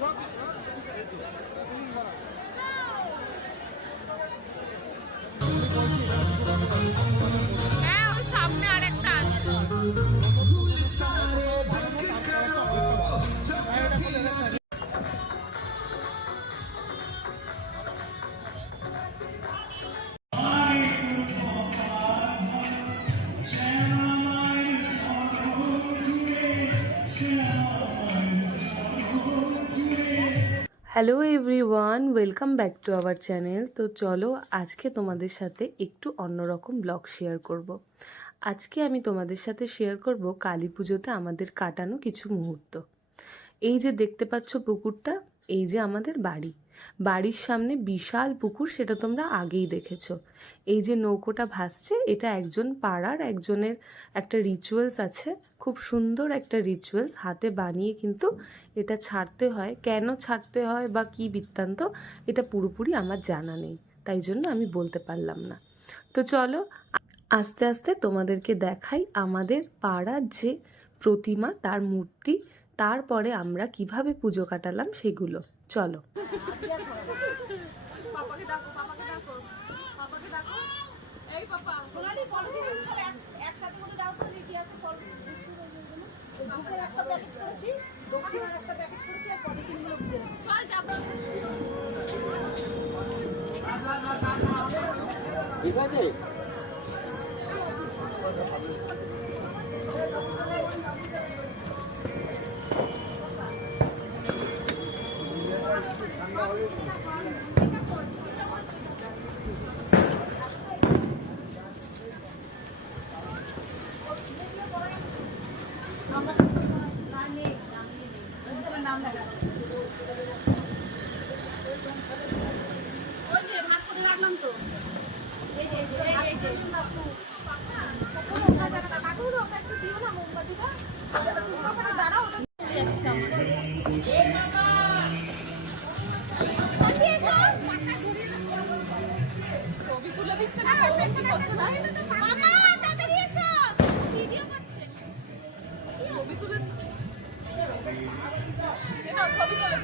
হ্যাঁ hello everyone, welcome back to our channel তো চলো আজকে তোমাদের সাথে একটু অন্যরকম ব্লগ শেয়ার করব। আজকে আমি তোমাদের সাথে শেয়ার করব কালী পুজোতে আমাদের কাটানো কিছু মুহূর্ত এই যে দেখতে পাচ্ছ পুকুরটা এই যে আমাদের বাড়ি। বাড়ির সামনে বিশাল পুকুর, সেটা তোমরা আগেই দেখেছ। এই যে নৌকোটা ভাসছে, এটা একজন পাড়ার, একজনের একটা রিচুয়ালস আছে। খুব সুন্দর একটা রিচুয়ালস হাতে বানিয়ে কিন্তু এটা ছাড়তে হয়। কেন ছাড়তে হয় বা কী বৃত্তান্ত, এটা পুরোপুরি আমার জানা নেই। তাই জন্য আমি বলতে পারলাম না। তো চলো, আস্তে আস্তে তোমাদেরকে দেখাই আমাদের পাড়ার যে প্রতিমা, তার মূর্তি তারপরে আমরা কীভাবে পুজো কাটালাম সেগুলো। চলো। পাপাকে ডাকো দুপুরের একটা প্যাকেট করেছি দক্ষিণের একটা প্যাকেট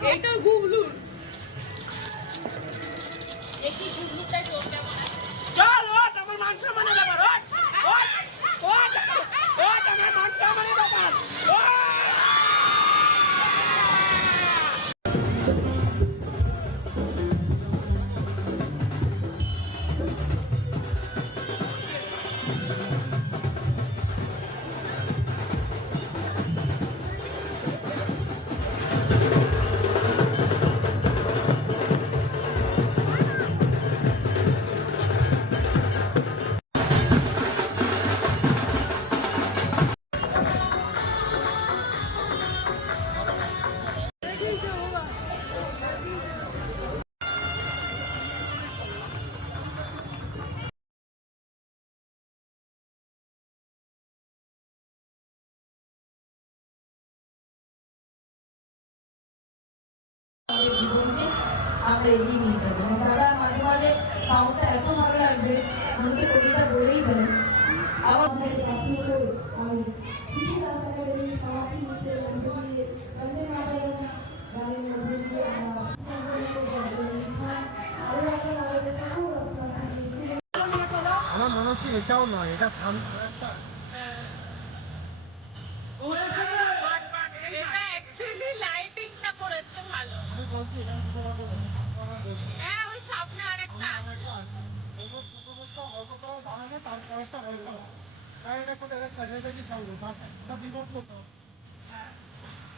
এইটা গুগলুর একই গুগলুটাই চল কেমন ওট আমার মান আমরা এগিয়ে নিয়ে যাব। এবং দাদা মাঝে মাঝে সাউন্ডটা এত ভালো লাগছে মনে হচ্ছে কবিতা বলেই যায়। আমার আমার মনে হচ্ছে এটাও নয় এটা শান্ত। এটা অ্যাকচুয়ালি লাইটিংটা করেছে ভালো হ্যাঁ ওই সামনে আরেকটা আছে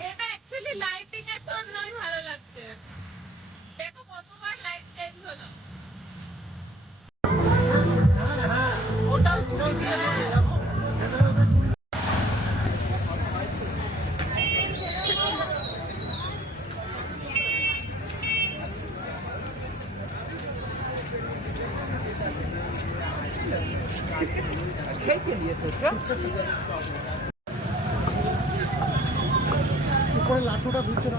এটা অ্যাকচুয়ালি লাইটিং এর জন্যই ভালো লাঠুটা ঘুরছে না?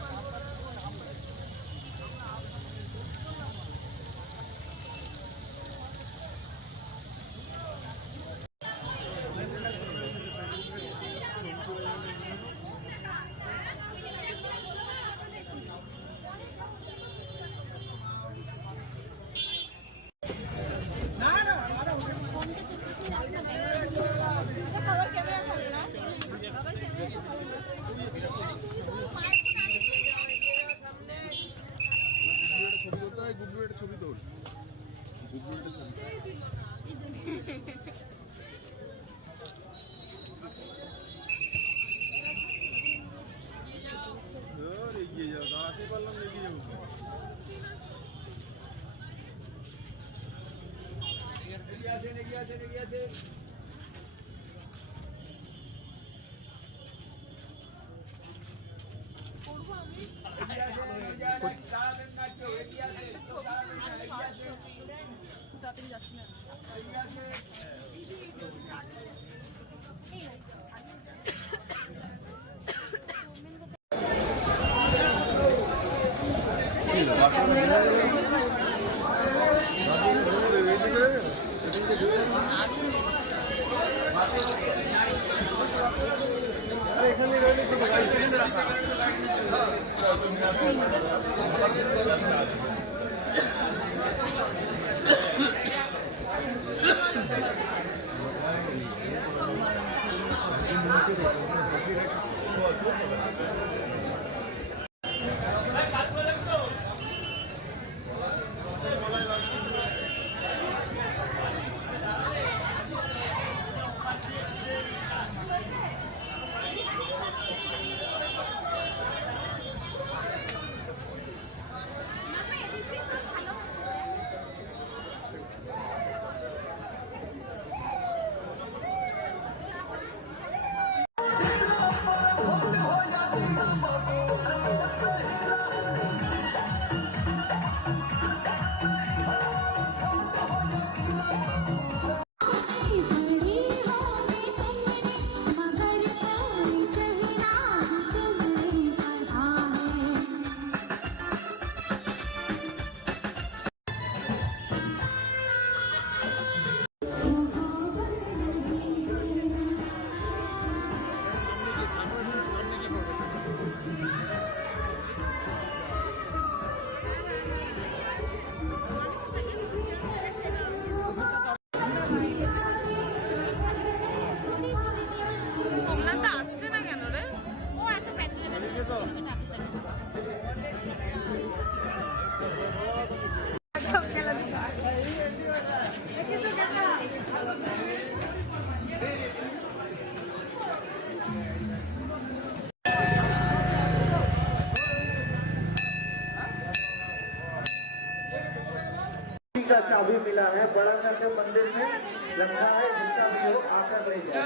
এগিয়ে যাও দাঁড়াতে পারলাম এগিয়ে যাব এগিয়ে আছেন এগিয়ে আছেন এগিয়ে আছেন তাড়াতাড়ি যাচ্ছি না। সোমনাথটা どういうこと? का चाबी मिला है। बड़ा करके मंदिर में रखा है, जिसका भी हो आकर ले जाए।